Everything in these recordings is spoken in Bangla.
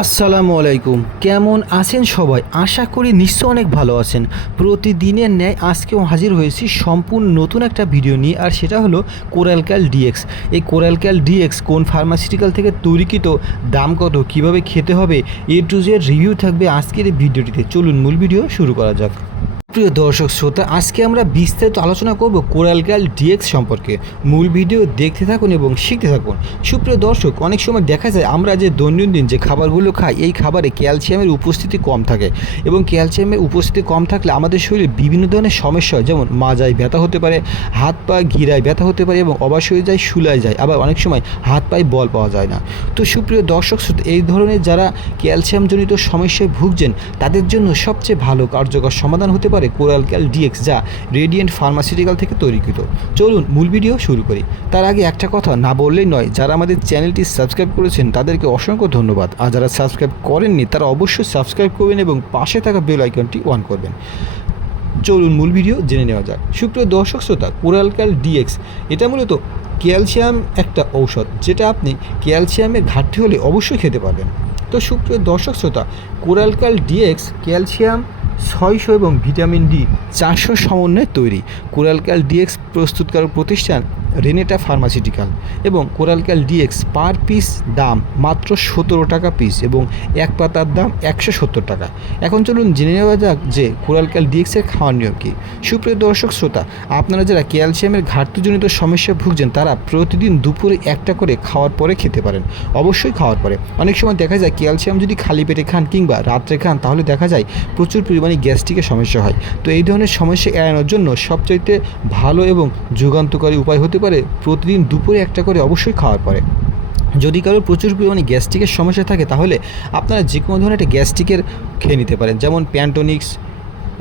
আসসালামু আলাইকুম। কেমন আছেন সবাই? আশা করি নিশ্চয় অনেক ভালো আছেন। প্রতিদিনের ন্যায় আজকেও হাজির হয়েছি সম্পূর্ণ নতুন একটা ভিডিও নিয়ে, আর সেটা হলো কোরালক্যাল ডিএক্স। এই কোরালক্যাল ডিএক্স কোন ফার্মাসিউটিক্যাল থেকে তৈরিকৃত, দাম কত, কীভাবে খেতে হবে, এ টু জেড রিভিউ থাকবে আজকের এই ভিডিওটিতে। চলুন মূল ভিডিও শুরু করা যাক। প্রিয় দর্শক শ্রোতা, আজকে আমরা বিস্তারিত আলোচনা করব কোরালকাল ডিএক্স সম্পর্কে। মূল ভিডিও দেখতে থাকুন এবং শিখতে থাকুন। সুপ্রিয় দর্শক, অনেক সময় দেখা যায় আমরা যে দৈনন্দিন যে খাবারগুলো খাই, এই খাবারে ক্যালসিয়ামের উপস্থিতি কম থাকে এবং ক্যালসিয়ামের উপস্থিতি কম থাকলে আমাদের শরীরে বিভিন্ন ধরনের সমস্যা হয়, যেমন মাজায় ব্যথা হতে পারে, হাত পা ঘিরায় ব্যথা হতে পারে এবং অবাস হয়ে যায় শুলায় যায়, আবার অনেক সময় হাত পায়ে বল পাওয়া যায় না। তো সুপ্রিয় দর্শক শ্রোতা, এই ধরনের যারা ক্যালসিয়ামজনিত সমস্যায় ভুগছেন, তাদের জন্য সবচেয়ে ভালো কার্যকর সমাধান হতে পারে কোরালক্যাল ডিএক্স যা রেডিয়েন্ট ফার্মাসিউটিক্যাল থেকে তৈরিকৃত চলুন মূল ভিডিও শুরু করি। তার আগে একটা কথা না বললেই নয়, যারা আমাদের চ্যানেলটি সাবস্ক্রাইব করেছেন তাদেরকে অসংখ্য ধন্যবাদ। আর যারা সাবস্ক্রাইব করেননি, তারা অবশ্যই সাবস্ক্রাইব করবেন এবং পাশে থাকা বেল আইকনটি অন করবেন। চলুন মূল ভিডিও জেনে নেওয়া যাক। সুপ্রিয় দর্শক শ্রোতা কোরালক্যাল ডিএক্স, এটা মূলত ক্যালসিয়াম একটা ঔষধ, যেটা আপনি ক্যালসিয়ামের ঘাটতি হলে অবশ্যই খেতে পারবেন। তো সুপ্রিয় দর্শক শ্রোতা কোরালকাল ডিএক্স ক্যালসিয়াম ছয়শো এবং ভিটামিন ডি চারশো সমন্বয়ে তৈরি। কোরালকাল ডিএক্স প্রস্তুতকারক প্রতিষ্ঠান রেনেটা ফার্মাসিউটিক্যাল এবং কোরালকাল ডিএক্স পার পিস দাম মাত্র সতেরো টাকা পিস এবং এক পাতার দাম একশো সত্তর টাকা। এখন চলুন জেনে নেওয়া যাক যে কোরালকাল ডিএক্সের খাওয়ার নিয়ম কী। সুপ্রিয় দর্শক, শ্রোতা, আপনারা যারা ক্যালসিয়ামের ঘাটতিজনিত সমস্যায় ভুগছেন, তারা প্রতিদিন দুপুরে একটা করে খাওয়ার পরে খেতে পারেন। অবশ্যই খাওয়ার পরে। অনেক সময় দেখা যায় ক্যালসিয়াম যদি খালি পেটে খান কিংবা রাত্রে খান, তাহলে দেখা যায় প্রচুর পরিমাণে গ্যাস্ট্রিকের সমস্যা হয়। তো এই ধরনের সমস্যা এড়ানোর জন্য সবচাইতে ভালো এবং যুগান্তকারী উপায় হতে পারে, প্রতিদিন দুপুরে একটা করে অবশ্যই খাওয়ার পরে। যদি কারও প্রচুর পরিমাণে গ্যাস্ট্রিকের সমস্যা থাকে, তাহলে আপনারা যে কোনো ধরনের একটা গ্যাস্ট্রিকের খেয়ে নিতে পারেন। যেমন প্যান্টোনিক্স,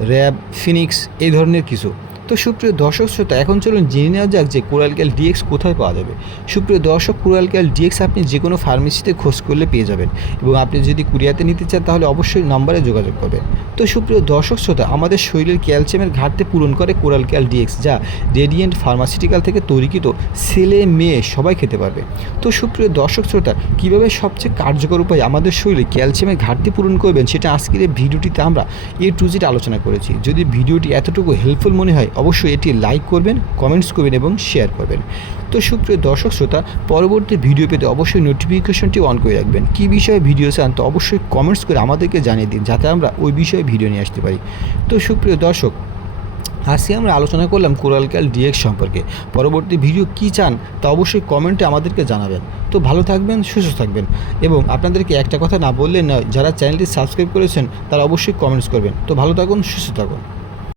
র্যাব, ফিনিক্স, এই ধরনের কিছু। তো সুপ্রিয় দর্শক শ্রোতা, এখন চলুন জেনে নেওয়া যাক যে কোরালক্যাল ডিএক্স কোথায় পাওয়া যাবে। সুপ্রিয় দর্শক কোরালক্যাল ডিএক্স আপনি যে কোনো ফার্মেসিতে খোঁজ করলে পেয়ে যাবেন এবং আপনি যদি কুরিয়াতে নিতে চান তাহলে অবশ্যই নাম্বারে যোগাযোগ করবেন। তো সুপ্রিয় দর্শক শ্রোতা, আমাদের শরীরের ক্যালসিয়ামের ঘাটতি পূরণ করে কোরালক্যাল ডিএক্স যা রেডিয়েন্ট ফার্মাসিউটিক্যাল থেকে তৈরিকৃত ছেলে মেয়ে সবাই খেতে পারবে। তো সুপ্রিয় দর্শক শ্রোতা, কীভাবে সবচেয়ে কার্যকর উপায় আমাদের শরীরে ক্যালসিয়ামের ঘাটতি পূরণ করবেন সেটা আজকের এই ভিডিওটিতে আমরা এ টু জেড আলোচনা করেছি। যদি ভিডিওটি এতটুকু হেল্পফুল মনে হয় অবশ্যই এটি লাইক করবেন কমেন্টস করবেন এবং শেয়ার করবেন। তো সুপ্রিয় দর্শক শ্রোতা, পরবর্তী ভিডিও পেতে অবশ্যই নোটিফিকেশনটি অন করে রাখবেন। কী বিষয়ে ভিডিও চান তো অবশ্যই কমেন্টস করে আমাদেরকে জানিয়ে দিন, যাতে আমরা ওই বিষয়ে ভিডিও নিয়ে আসতে পারি। তো সুপ্রিয় দর্শক, আজকে আমরা আলোচনা করলাম কোরালক্যাল ডিএক্স সম্পর্কে। পরবর্তী ভিডিও কী চান তা অবশ্যই কমেন্টে আমাদেরকে জানাবেন। তো ভালো থাকবেন, সুস্থ থাকবেন এবং আপনাদেরকে একটা কথা না বললে নয়, যারা চ্যানেলটি সাবস্ক্রাইব করেছেন তারা অবশ্যই কমেন্টস করবেন। তো ভালো থাকুন, সুস্থ থাকুন।